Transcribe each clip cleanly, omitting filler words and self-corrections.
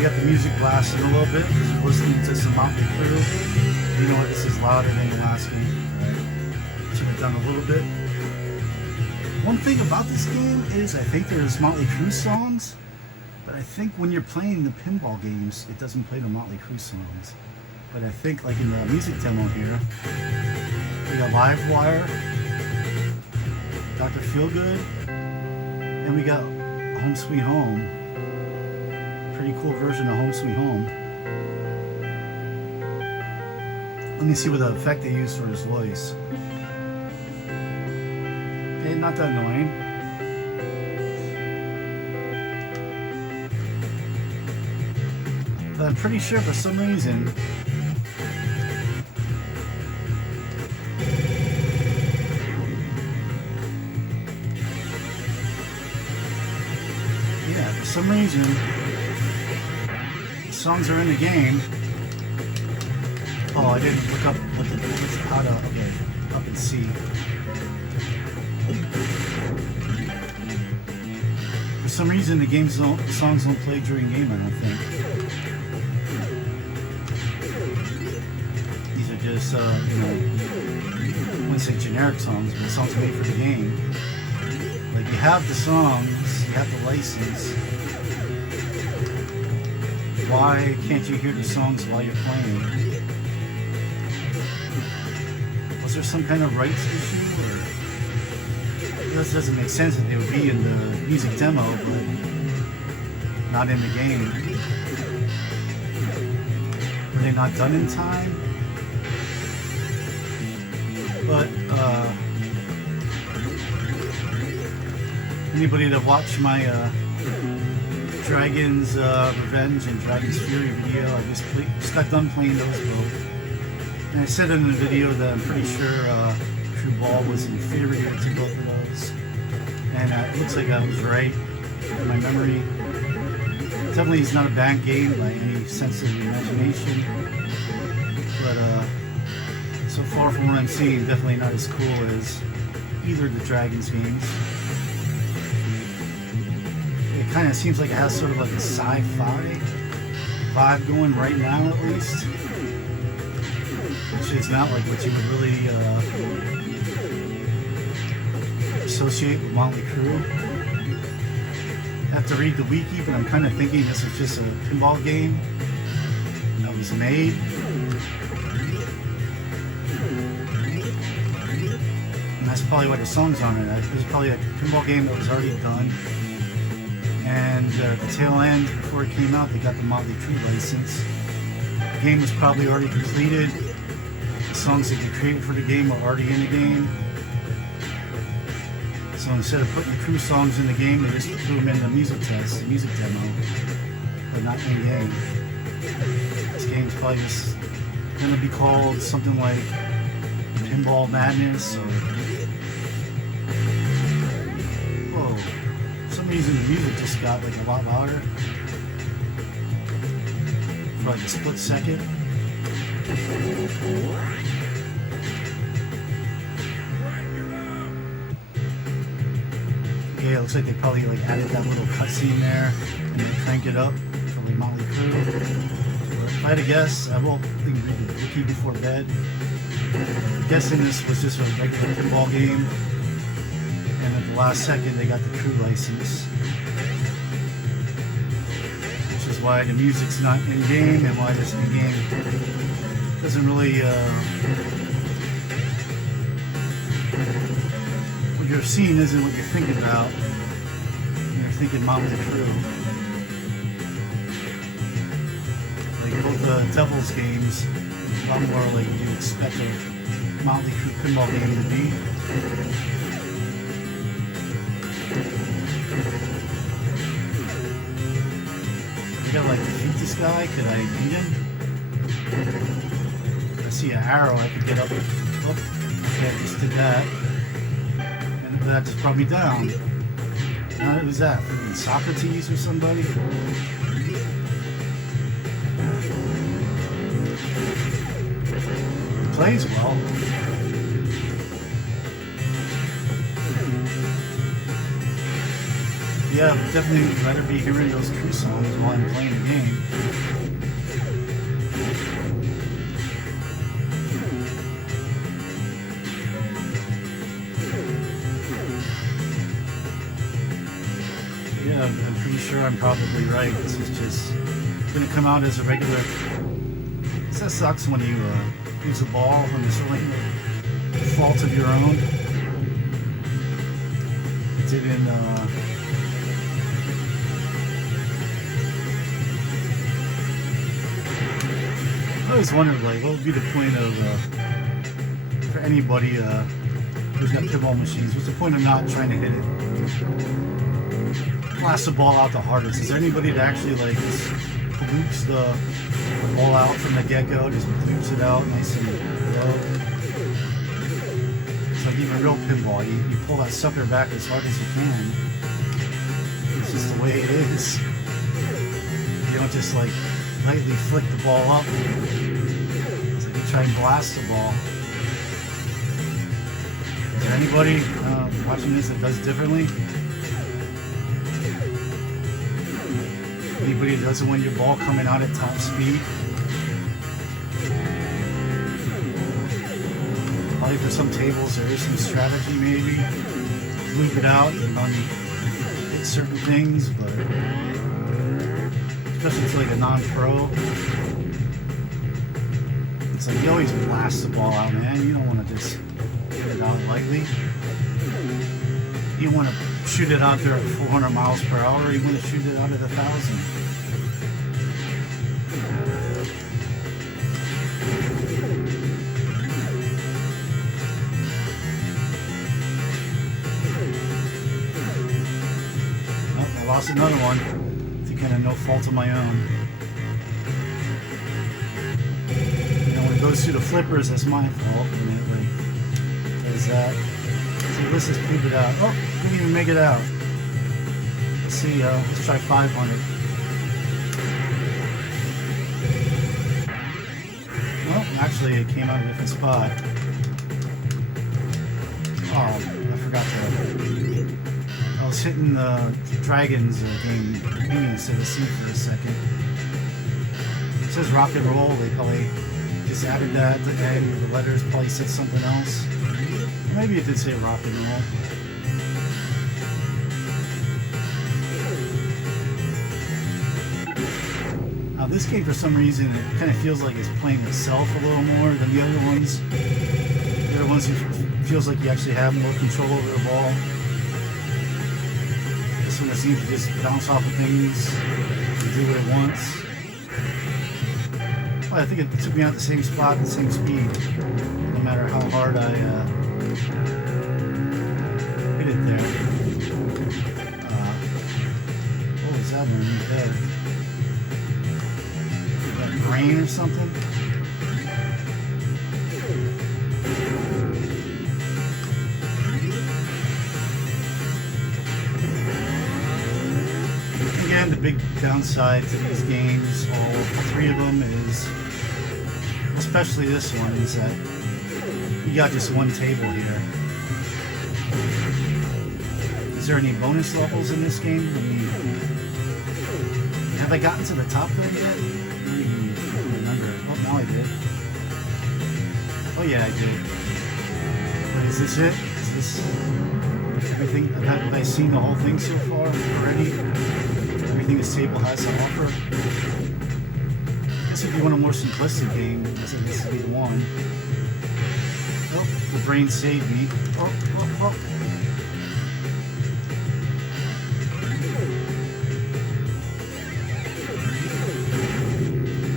we got the music blasting a little bit because we're listening to some Motley Crue. You know what? This is louder than last game. Right? Turn it down a little bit. One thing about this game is I think there's Motley Crue songs, but I think when you're playing the pinball games, it doesn't play the Motley Crue songs. But I think, like in the music demo here, we got Live Wire, Dr. Feelgood, and we got Home Sweet Home. Pretty cool version of Home Sweet Home. Let me see what the effect they used for his voice. Okay, not that annoying. But I'm pretty sure for some reason the songs are in the game. Oh, I didn't look up what the how to okay, up and see. For some reason the songs don't play during game, I don't think. These are just I wouldn't say generic songs, but songs made for the game. Like you have the songs, you have the license. Why can't you hear the songs while you're playing? Was there some kind of rights issue? Or this doesn't make sense that they would be in the music demo, but not in the game. Were they not done in time? But anybody that watched my Dragon's Revenge and Dragon's Fury video, I just got done playing those both. And I said in the video that I'm pretty sure True Ball was inferior to both of those. And it looks like I was right in my memory. Definitely it's not a bad game by any sense of the imagination. But so far from what I'm seeing, definitely not as cool as either of the Dragons games. It kind of seems like it has sort of like a sci-fi vibe going right now, at least, which is not like what you would really associate with Motley Crue. I have to read the wiki, but I'm kind of thinking this is just a pinball game that was made. And that's probably why the song's on it. It was probably a pinball game that was already done. And at the tail end, before it came out, they got the Motley Crue license. The game was probably already completed. The songs that you created for the game are already in the game. So instead of putting Crue songs in the game, they just threw them in the music test, the music demo, but not in the game. This game's probably just going to be called something like Pinball Madness or... Whoa. For some reason the music just got like a lot louder for like a split second. Yeah, it looks like they probably like added that little cutscene there and then crank it up for like Motley Crue. If I had to guess, I won't read the wiki before bed. I'm guessing this was just a regular pinball game, and at the last second they got the Crue license, which is why the music's not in game and why this in game doesn't really. What you're seeing isn't what you're thinking about when you're thinking Motley Crue. Like both the Devil's games, a lot more like you expect a Motley Crue pinball game to be. I gotta like defeat this guy. Could I beat him? I see an arrow I could get up. Oh, okay, I just did that. That just brought me down. Who was that? Socrates or somebody? He plays well. yeah, I'd definitely rather be hearing those Crue songs while I'm playing the game. Yeah, I'm pretty sure I'm probably right. This is just going to come out as a regular. That sucks when you lose a ball when it's really no fault of your own. It didn't. I always wondered, like, what would be the point of for anybody who's got pinball machines? What's the point of not trying to hit it? Blast the ball out the hardest. Is there anybody that actually like loops the ball out from the get-go, just loops it out nice and low? It's like even real pinball, you pull that sucker back as hard as you can. It's just the way it is. You don't just like lightly flick the ball up. It's like you try and blast the ball. Is there anybody watching this that does differently? Anybody that doesn't want your ball coming out at top speed? Probably for some tables there is some strategy maybe. Loop it out and on hit certain things, but especially if it's like a non-pro. It's like you always blast the ball out, man. You don't want to just get it out lightly. You want to shoot it out there at 400 miles per hour, or you want to shoot it out at 1,000. Oh, I lost another one. I think kind of no fault of my own. You know, when it goes through the flippers, that's my fault. When it like does that. So let's just prove it out. Oh, didn't even make it out. Let's see, let's try 500. Well, actually it came out of a different spot. Oh, I forgot to. I was hitting the Dragons game instead of C for a second. It says rock and roll, they probably just added that at the end, the letters probably said something else. Maybe it did say rock and roll. Now this game, for some reason, it kind of feels like it's playing itself a little more than the other ones. The other ones, it feels like you actually have more control over the ball. This one, it seems to just bounce off of things and do what it wants. Well, I think it took me out the same spot at the same speed, no matter how hard I hit it there. What was that underneath there? Is that grain or something? Again, the big downside to these games, all three of them, is, especially this one, is that you got just one table here. Is there any bonus levels in this game? I mean, have I gotten to the top there yet? I don't even remember. Oh, now I did. Oh yeah, I did. But is this it? Is this everything? Have I seen the whole thing so far already? Everything this table has to offer? I guess if you want a more simplistic game, this would be the one. Oh, the brain saved me. Oh, oh, oh.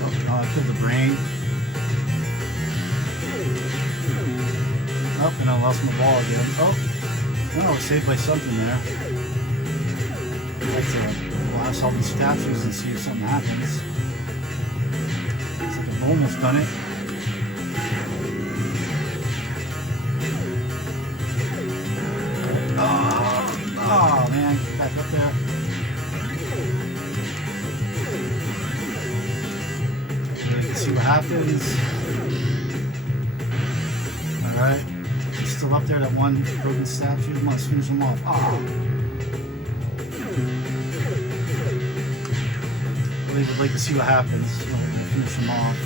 Oh, no, I killed the brain. Oh, and I lost my ball again. Oh, no, I was saved by something there. I'd like to blast all these statues and see if something happens. Looks like I've almost done it. Oh man, back up there. Let's see what happens. Alright. He's still up there, that one broken statue. Let's finish him off. Oh. really would like to see what happens. So we're gonna finish them off.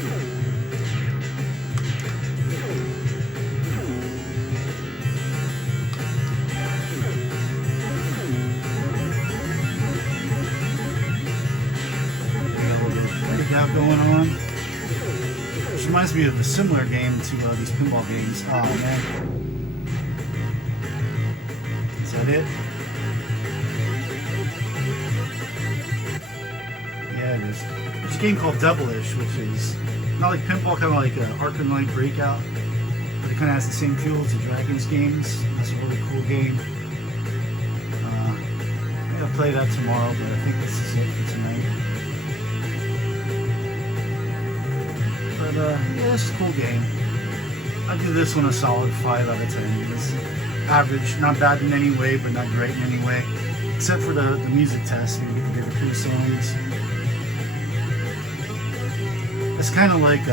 Have going on, which reminds me of a similar game to these pinball games. Oh man, is that it? Yeah, it is. There's a game called Devilish, which is not like pinball, kind of like Arkham Knight Breakout, but it kind of has the same feel as the Dragons games. That's a really cool game. I'm gonna play that tomorrow, but I think this is it for tonight. But yeah, it's a cool game. I give this one a solid 5 out of 10. It's average, not bad in any way, but not great in any way. Except for the music test, you get the Crue songs. It's kind of like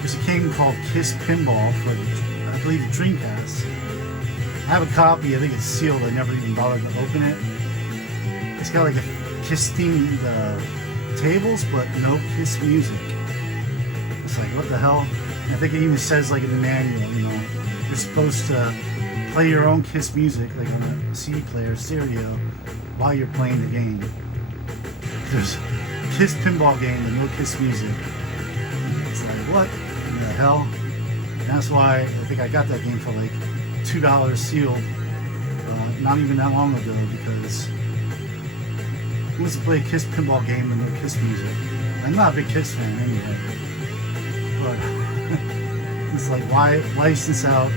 there's a game called Kiss Pinball for, I believe, the Dreamcast. I have a copy. I think it's sealed. I never even bothered to open it. It's got like a Kiss themed tables, but no Kiss music. It's like, what the hell? And I think it even says, like in the manual, you know, you're supposed to play your own Kiss music, like on a CD player, stereo, while you're playing the game. There's a Kiss pinball game with no Kiss music. It's like, what in the hell? And that's why I think I got that game for like $2 sealed, not even that long ago, because who wants to play a Kiss pinball game with no Kiss music? I'm not a big Kiss fan anyway, but it's like, why license out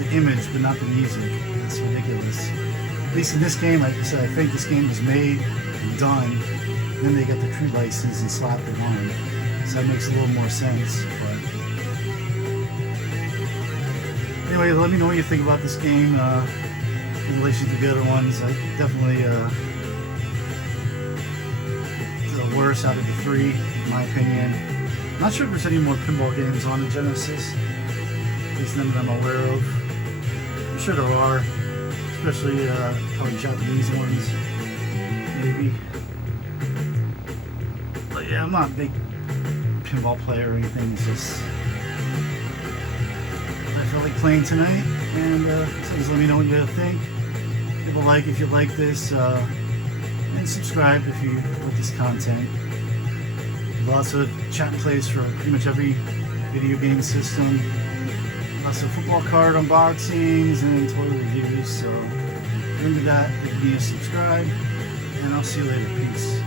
the image but not the music? That's ridiculous. At least in this game, like I said, I think this game was made and done, and then they got the Crue license and slapped it on. So that makes a little more sense. But anyway, let me know what you think about this game in relation to the other ones. I definitely the worst out of the 3, in my opinion. I'm not sure if there's any more pinball games on the Genesis, at least none that I'm aware of. I'm sure there are, especially probably Japanese ones, maybe. But yeah, I'm not a big pinball player or anything. It's just I feel like playing tonight, and so just let me know what you think. Give a like if you like this. And subscribe if you like this content. Lots of chat and plays for pretty much every video game system. Lots of football card unboxings and toy reviews. So if you're into that, give me a subscribe, and I'll see you later. Peace.